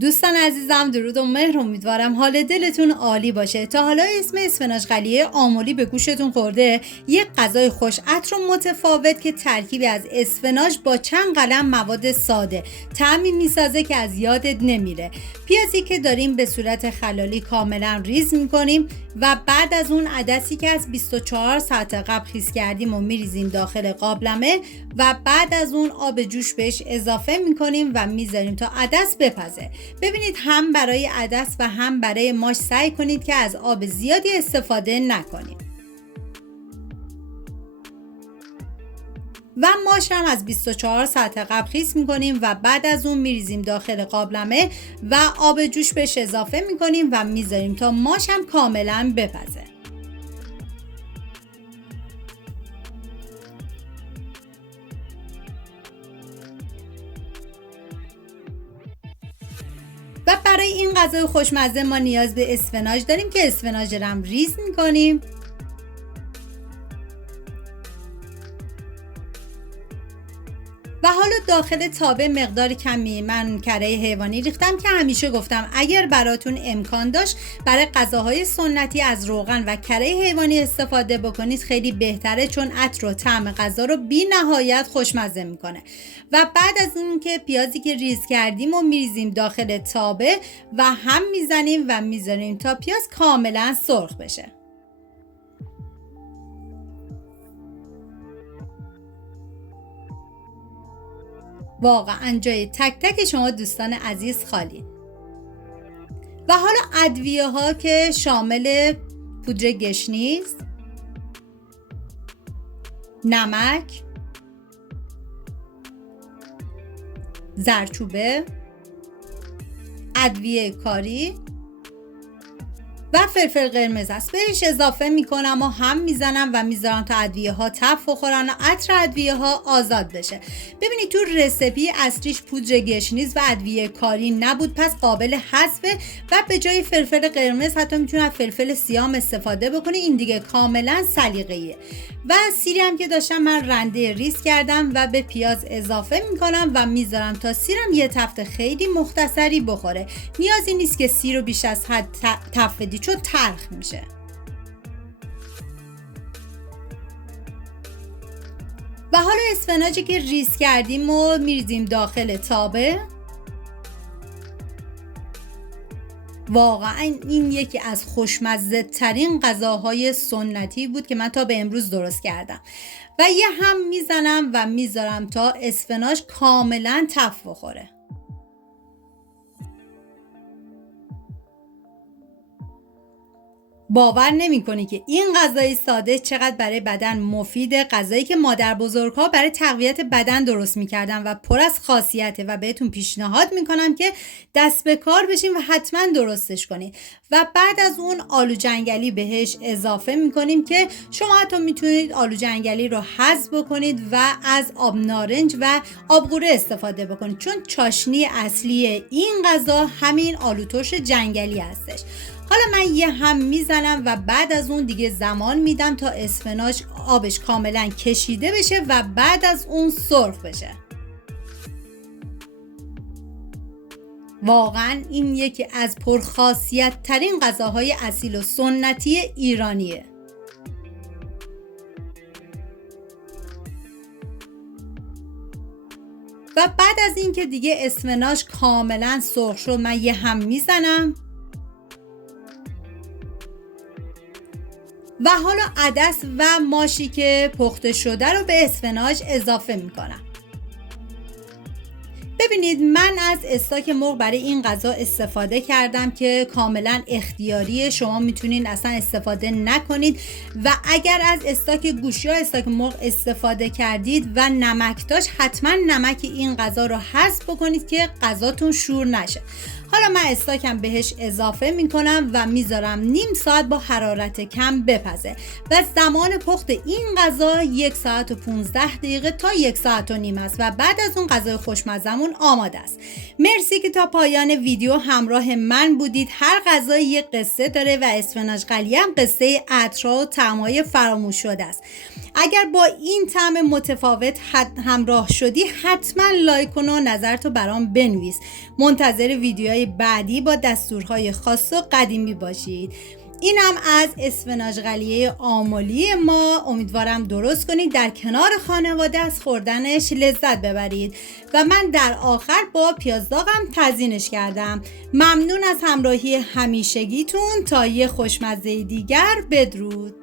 دوستان عزیزم، درود و مهر. امیدوارم حال دلتون عالی باشه. تا حالا اسم اسفناج قلیه آملی به گوشتون خورده؟ یک غذای خوش عطر و متفاوت که ترکیبی از اسفناج با چند قلم مواد ساده طعمی میسازه که از یادت نمیره. پیازی که داریم به صورت خلالی کاملا ریز میکنیم و بعد از اون عدسی که از 24 ساعت قبل خیس کردیم و میریزیم داخل قابلمه و بعد از اون آب جوش بهش اضافه میکنیم و میذاریم تا عدس بپزه. ببینید هم برای عدس و هم برای ماش سعی کنید که از آب زیادی استفاده نکنید. و ماش هم از 24 ساعت قبل خیس میکنیم و بعد از اون میریزیم داخل قابلمه و آب جوش بهش اضافه میکنیم و میذاریم تا ماش هم کاملا بپزه. و برای این غذای خوشمزه ما نیاز به اسفناج داریم که اسفناج رو هم ریز میکنیم و حالا داخل تابه مقدار کمی من کره حیوانی ریختم که همیشه گفتم اگر براتون امکان داشت برای غذاهای سنتی از روغن و کره حیوانی استفاده بکنید خیلی بهتره، چون عطر و طعم غذا رو بی نهایت خوشمزه میکنه. و بعد از اون که پیازی که ریز کردیم و میریزیم داخل تابه و هم میزنیم و میذاریم تا پیاز کاملا سرخ بشه. واقعا جای تک تک شما دوستان عزیز خالی. و حالا ادویه ها که شامل پودر گشنیز، نمک، زردچوبه، ادویه کاری و فلفل قرمز است. بهش اضافه میکنم و هم میزنم و میذارم تا ادویه ها تف بخورن و عطر ادویه ها آزاد بشه. ببینید تو رسیپی اصلیش پودر گشنیز و ادویه کاری نبود، پس قابل حذفه و به جای فلفل قرمز حتی میتونید فلفل سیاه استفاده بکنید. این دیگه کاملا سلیقه‌ایه. و سیری هم که داشتم من رنده ریز کردم و به پیاز اضافه میکنم و میذارم تا سیرم یه تفت خیلی مختصری بخوره. نیازی نیست که سیر رو بیش از حد تفت بدی چون تلخ میشه. و حالا اسفناجی که ریز کردیم و میریزیم داخل تابه. واقعا این یکی از خوشمزه ترین غذاهای سنتی بود که من تا به امروز درست کردم. و یه هم میزنم و میذارم تا اسفناج کاملا تف بخوره. باور نمی کنی که این غذای ساده چقدر برای بدن مفیده. غذایی که مادر بزرگ‌ها برای تقویت بدن درست می‌کردن و پر از خاصیته و بهتون پیشنهاد می‌کنم که دست به کار بشین و حتما درستش کنید. و بعد از اون آلو جنگلی بهش اضافه می‌کنیم که شما حتی می‌تونید آلو جنگلی رو حذف بکنید و از آب نارنج و آبقوره استفاده بکنید، چون چاشنی اصلی این غذا همین آلو ترش جنگلی هستش. حالا من یه هم میزنم و بعد از اون دیگه زمان میدم تا اسفناج آبش کاملا کشیده بشه و بعد از اون سرخ بشه. واقعا این یکی از پرخاصیت ترین غذاهای اصیل و سنتی ایرانیه. و بعد از این که دیگه اسفناج کاملا سرخ شد من یه هم میزنم و حالا عدس و ماشی که پخته شده رو به اسفناج اضافه میکنم. ببینید من از استاک مرغ برای این غذا استفاده کردم که کاملا اختیاریه، شما میتونید اصلا استفاده نکنید. و اگر از استاک گوشت یا استاک مرغ استفاده کردید و نمک داشت حتما نمک این غذا رو حذف بکنید که غذاتون شور نشه. حالا من استاکم بهش اضافه میکنم و میذارم نیم ساعت با حرارت کم بپزه و زمان پخت این غذا 1 ساعت و 15 دقیقه تا 1 ساعت و نیم است و بعد از اون غذای خوشمزمون آماده است. مرسی که تا پایان ویدیو همراه من بودید. هر غذایی یک قصه داره و اسفناج قلیه هم قصه عطرها و طعم‌های فراموش شده است. اگر با این طعم متفاوت همراه شدی حتما لایک کن و نظرتو برام بنویس. منتظر ویدیوهای بعدی با دستورهای خاص و قدیمی باشید. اینم از اسفناج قلیه آملی ما. امیدوارم درست کنید، در کنار خانواده از خوردنش لذت ببرید و من در آخر با پیاز داغم تزیینش کردم. ممنون از همراهی همیشگیتون. تا یه خوشمزه دیگر، بدرود.